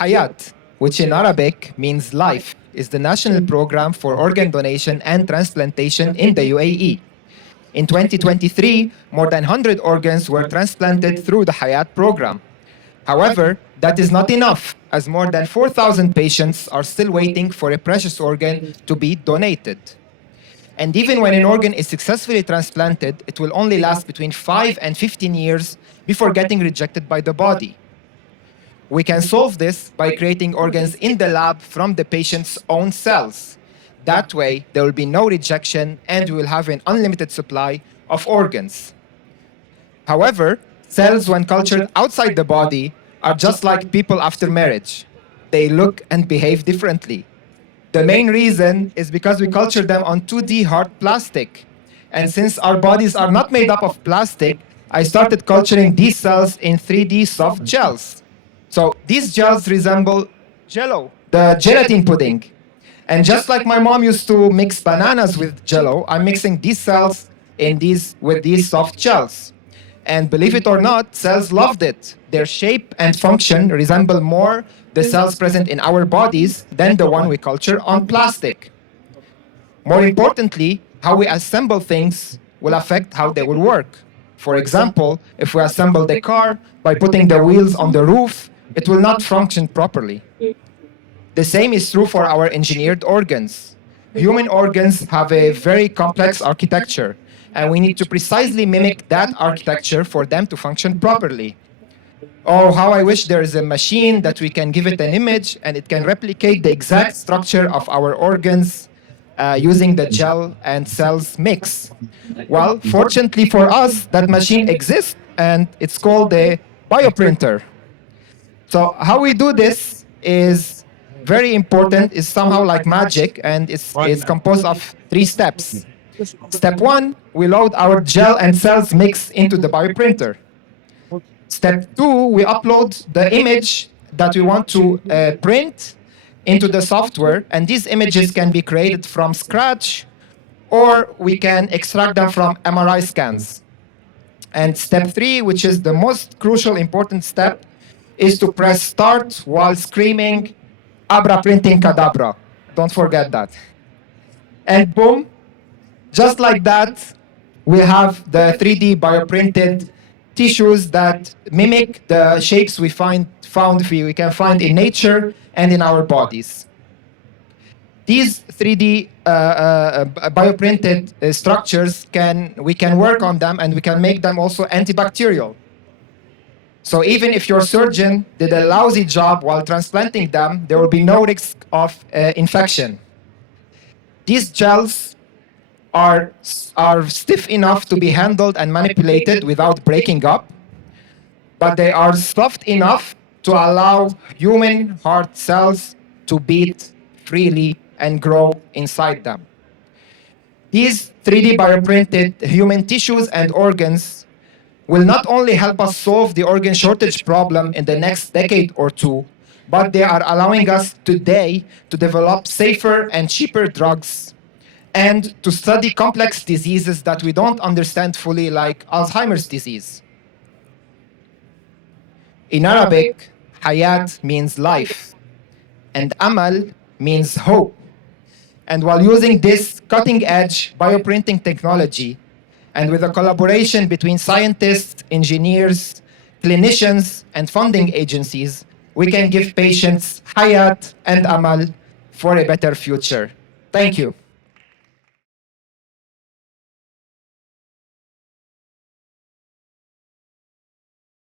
Hayat, which in Arabic means life, is the national program for organ donation and transplantation in the UAE. In 2023, more than 100 organs were transplanted through the Hayat program. However, that is not enough, as more than 4,000 patients are still waiting for a precious organ to be donated. And even when an organ is successfully transplanted, it will only last between 5 and 15 years before getting rejected by the body. We can solve this by creating organs in the lab from the patient's own cells. That way, there will be no rejection and we will have an unlimited supply of organs. However, cells, when cultured outside the body, are just like people after marriage. They look and behave differently. The main reason is because we culture them on 2D hard plastic. And since our bodies are not made up of plastic, I started culturing these cells in 3D soft gels. So these gels resemble Jello, the gelatin pudding. And just like my mom used to mix bananas with Jello, I'm mixing these cells with these soft gels. And believe it or not, cells loved it. Their shape and function resemble more the cells present in our bodies than the one we culture on plastic. More importantly, how we assemble things will affect how they will work. For example, if we assemble the car by putting the wheels on the roof, it will not function properly. The same is true for our engineered organs. Human organs have a very complex architecture, and we need to precisely mimic that architecture for them to function properly. Oh, how I wish there is a machine that we can give it an image and it can replicate the exact structure of our organs using the gel and cells mix. Well, fortunately for us, that machine exists and it's called a bioprinter. So how we do this is very important, is somehow like magic, and it's composed of 3 steps. Step 1, we load our gel and cells mix into the bioprinter. Step 2, we upload the image that we want to print into the software, and these images can be created from scratch, or we can extract them from MRI scans. And step 3, which is the most crucial important step, is to press start while screaming, "Abra printing cadabra." Don't forget that. And boom, just like that, we have the 3D bioprinted tissues that mimic the shapes we can find in nature and in our bodies. These 3D bioprinted structures, we can work on them and we can make them also antibacterial. So even if your surgeon did a lousy job while transplanting them, there will be no risk of infection. These gels are stiff enough to be handled and manipulated without breaking up, but they are soft enough to allow human heart cells to beat freely and grow inside them. These 3D bioprinted human tissues and organs will not only help us solve the organ shortage problem in the next decade or 2, but they are allowing us today to develop safer and cheaper drugs and to study complex diseases that we don't understand fully, like Alzheimer's disease. In Arabic, Hayat means life, and Amal means hope. And while using this cutting-edge bioprinting technology, and with a collaboration between scientists, engineers, clinicians, and funding agencies, we can give patients Hayat and Amal for a better future. Thank you.